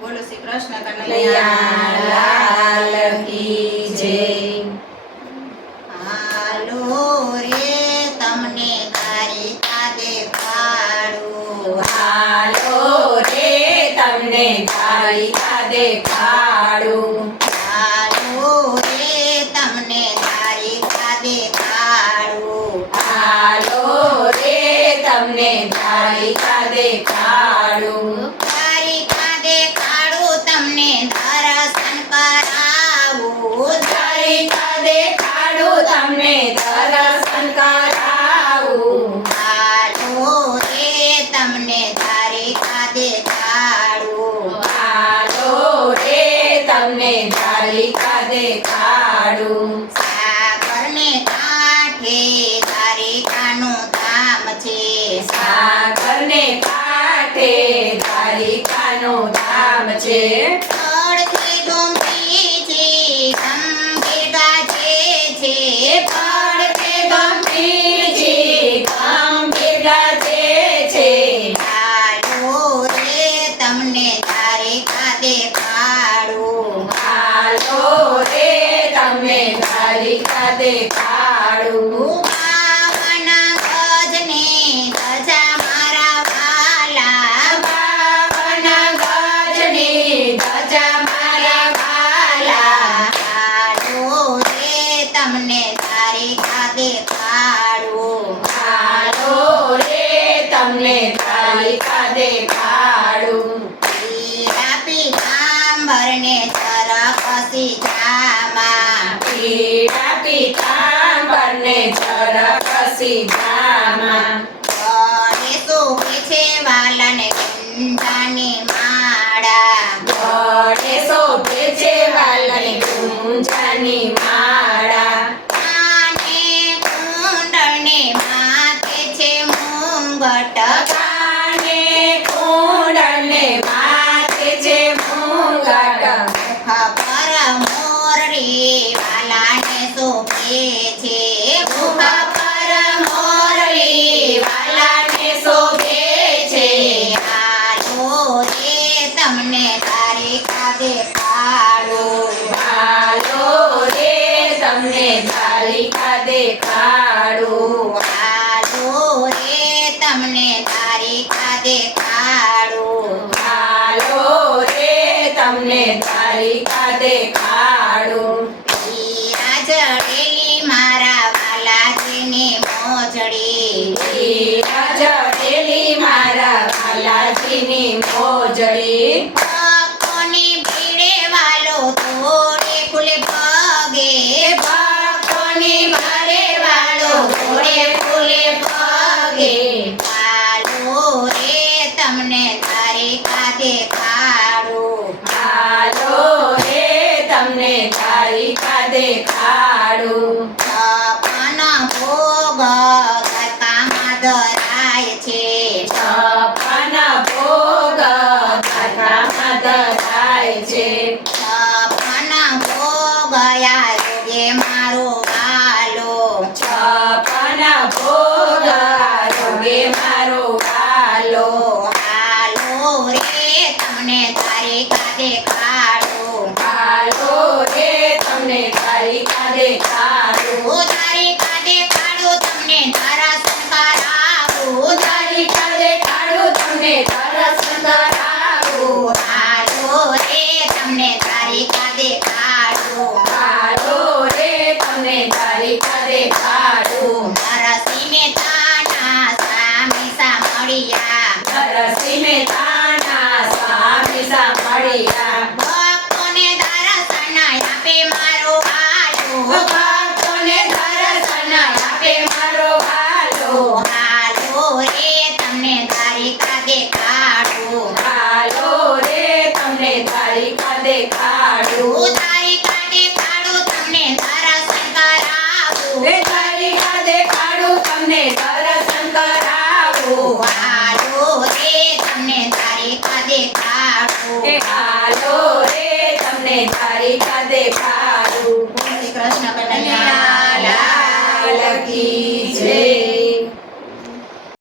બોલો શ્રી કૃષ્ણ કનૈયા લાલ કી જય. હાલો રે તમને દ્વારિકા દેખાડું. હાલો રે તમને દ્વારિકા દેખાડું. હાલો રે તમને દ્વારિકા દેખાડું. હાલો રે તમને દ્વારિકા દેખાડું. દ્વારિકા દેખાડું તમને દર્શન કરાવું. દ્વારિકા દેખાડું તમને દર્શન કરાવું. હાલો રે તમને દ્વારિકા દેખાડું. હાલો રે તમને દ્વારિકા દેખાડું. સાગરને કાંઠે દ્વારિકાનું ધામ છે. સાગરને કાંઠે દ્વારિકાનું ધામ છે. પડખે ગોમતીજી ગંભીર ગાજે છે. પડખે ગંભીરજી ગંભીર ગાજે છે. હાલો રે તમને દ્વારિકા દેખાડું. હાલો રે તમને દ્વારિકા દેખાડું. બાવન ગજને ધજા મારા વાલા. બાવન ગજની ધજા મારા વાલા. હાલો રે તમને દ્વારિકા દેખાડું. હાલો રે તમને દ્વારિકા દેખાડું. પીળા પીતાંબરને ચરકસી જામા. પીળા પીતાંબરને ચરકસી જામા. ગળે શોભે છે વાલને ગુંજાની માળા. ગળે શોભે છે વાલને ગુંજાની માળા. કાને કુંડળને માથે છે મુંગટ. કાને કુંડળને માથે છે મુંગટ. ખબર મોરડી વાલાને શોભે છે. મુખા પર મોરલી વાલાને શોભે છે. હાલો રે તમને દ્વારિકા દેખાડું. હાલો રે તમને દ્વારિકા દેખાડું. હાલો રે તમને દ્વારિકા દેખાડું. હાલો રે તમને દ્વારિકા દેખાડું. હીરા જડેલી મારા વાલાજીની મોજડી. હીરા જડેલી મારા વાલાજીની મોજડી. ભક્તોની ભીડે વાલો થોડે ફૂલે પગે. ભક્તોની ભારે વાળો ઘોડે ફૂલે પગે. હાલો રે તમને દ્વારિકા દેખાડું. હાલો રે તમને દ્વારિકા દેખાડું. છપ્પન ભોગ દ્વારકામાં ધરાય છે. છપ્પન ભોગ દ્વારકામાં ધરાય છે. છપ્પન ભોગ આરોગ્ય મારો વાલો. છપ્પન ભોગ આરોગ્ય મારો વાલો. હાલો રે તમને દ્વારિકા દેખાડું. હાલો રે તમને દ્વારિકા દેખાડું. દ્વારિકા દેખાડું તમને દર્શન કરાવું. દ્વારિકા દેખાડું તમને દર્શન કરાવું. હાલો રે તમને દ્વારિકા દેખાડું. હાલો રે તમને દ્વારિકા દેખાડું. નરસિંહ મહેતાના સ્વામી સાંભળ્યા. નરસિંહ મહેતાના સ્વામી સાંભળ્યા. ભક્તોને દર્શન આપે મારો વાલો. ભક્તોને દર્શન આપે મારો વાલો. હાલો રે તમને દ્વારિકા દેખાડું. હાલો રે તમને દ્વારિકા દેખાડું. દ્વારિકા દેખાડું તમને દર્શન કરાવું. દ્વારિકા દેખાડું તમને દર્શન કરાવું. હાલો રે તમને દ્વારિકા દેખાડું. હાલો રે તમને દ્વારિકા દેખાડું. શ્રી કૃષ્ણ કનૈયા